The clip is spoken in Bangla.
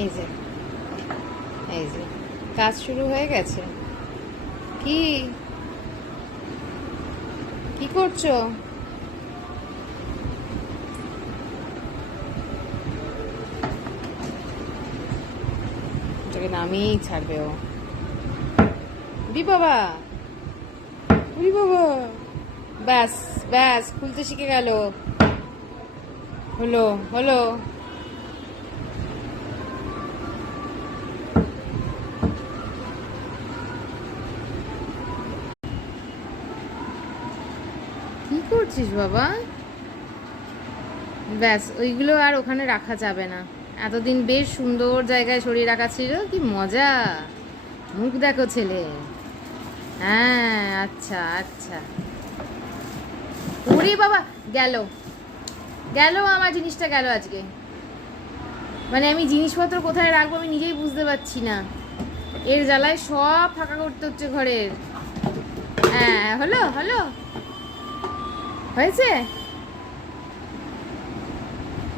এই যে এই যে কাজ শুরু হয়ে গেছে। কি কি করছো? ওটাকে নামিয়েই ছাড়বে ও। উরি বাবা, উরি বাবা, ব্যাস ব্যাস খুলতে শিখে গেল। হলো হলো। কি করছিস বাবা? ব্যাস ওইগুলো আর ওখানে রাখা যাবে না। এতদিন বেশ সুন্দর জায়গায় সরিয়ে রাখা ছিল, কি মজা। মুখ দেখো ছেলে। হ্যাঁ আচ্ছা আচ্ছা। ওরে বাবা, গেল গেল আমার জিনিসটা, গেল আজকে। মানে আমি জিনিসপত্র কোথায় রাখবো আমি নিজেই বুঝতে পারছি না। এর জ্বালায় সব ফাঁকা করতে হচ্ছে ঘরের। হ্যাঁ হলো হলো, হয়েছে।